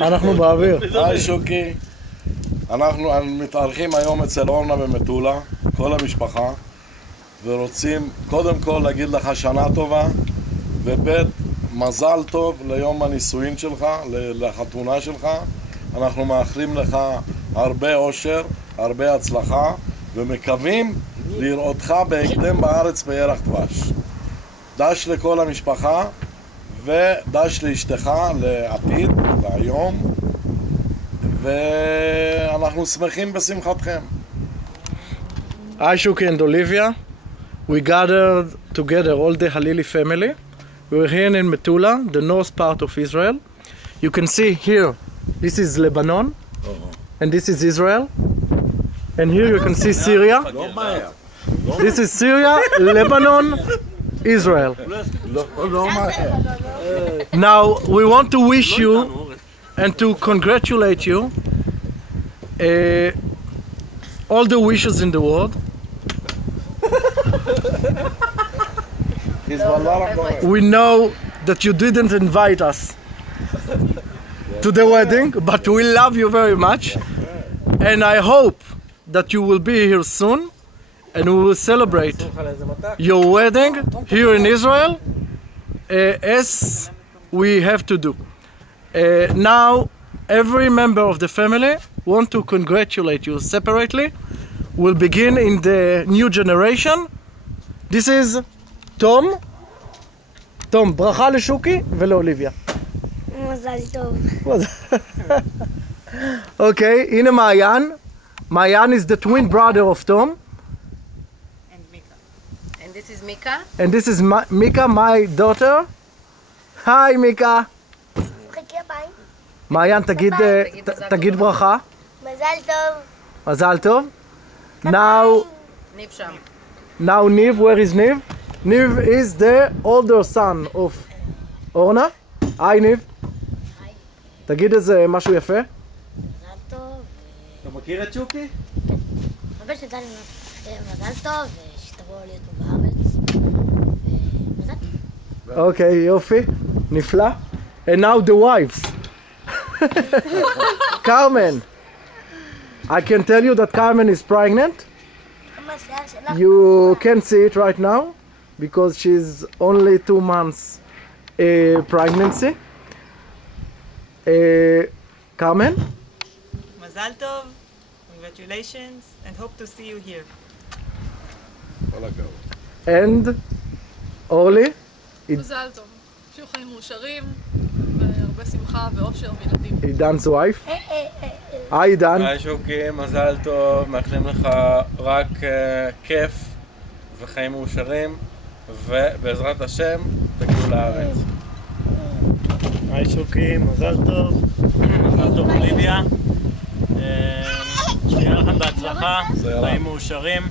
אנחנו באוויר. היי שוקי. אנחנו מתארחים היום אצל אורנה במטולה, כל המשפחה, ורוצים קודם כל להגיד לך שנה טובה, ובית מזל טוב ליום הנישואין שלך, לחתונה שלך. אנחנו מאחלים לך הרבה אושר, הרבה הצלחה, ומקווים לראותך בהקדם בארץ בירח דבש. דש לכל המשפחה ודש לאשתך לעתיד, להיום, ואנחנו שמחים בשמחתכם. Hi Shuki and Olivia. We gathered together all the Halili family. We're here in Metula, the north part of Israel. You can see here, this is Lebanon, and this is Israel. And here you can see Syria. This is Syria, Lebanon, Israel. Now we want to wish you and to congratulate you all the wishes in the world. We know that you didn't invite us to the wedding, but we love you very much, and I hope that you will be here soon and we will celebrate your wedding here in Israel as we have to do. Now every member of the family want to congratulate you separately. We'll begin in the new generation. This is Tom. Tom, ברכה לשוקי ולאוליביה. מזל טוב. Okay, הנה מעיין. מעיין is the twin brother of Tom. And Mika. And this is Mika. And this is Mika, my daughter. Hi Mika. חכי הפעם. מעיין, תגיד ברכה. מזל טוב. מזל טוב. Now, ניב שם. now Niv, where is Niv? Niv is the older son of Orna. Hi Niv. היי. תגיד איזה משהו יפה. מזל טוב. אתה מכיר את שוקי? אבל שתדע לי מזל טוב, ושתבואו להיות פה בארץ. ומזל טוב. אוקיי, יופי. נפלא. And now the wives. Carmen. I can tell you that Carmen is pregnant. You can't see it right now because she's only 2 months pregnancy. Carmen? Mazal tov, congratulations, and hope to see you here. And Orly? מזל טוב, שיהיו חיים מאושרים והרבה שמחה ואושר וילדים. עידנ's wife? היי עידן. היי שוקי, מזל טוב, מאחלים לך רק כיף וחיים מאושרים, ובעזרת השם תגיעו לארץ. היי שוקי, מזל טוב, מזל טוב אוליביה, שיהיה לכם בהצלחה, חיים מאושרים,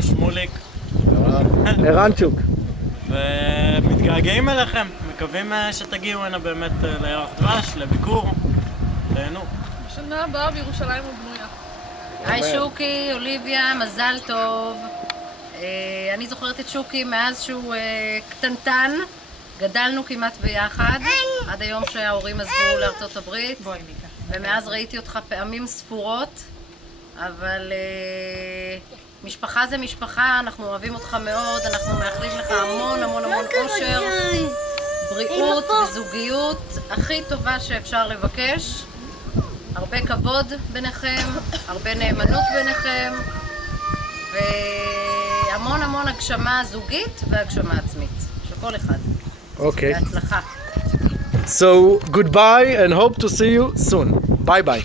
שמוליק, ערנצ'וק. ומתגעגעים אליכם, מקווים שתגיעו הנה באמת לירח דבש, לביקור, תהנו. בשנה הבאה בירושלים ובנויה. היי שוקי, אוליביה, מזל טוב. אני זוכרת את שוקי מאז שהוא קטנטן. גדלנו כמעט ביחד, עד היום שההורים עזבו לארצות הברית. ומאז ראיתי אותך פעמים ספורות, אבל משפחה זה משפחה, אנחנו אוהבים אותך מאוד, אנחנו מאחלים לך המון המון המון אושר, בריאות וזוגיות הכי טובה שאפשר לבקש. הרבה כבוד ביניכם, הרבה נאמנות ביניכם, והמון המון הגשמה זוגית והגשמה עצמית, של כל אחד. Okay. בהצלחה. So, goodbye and hope to see you soon. Bye bye.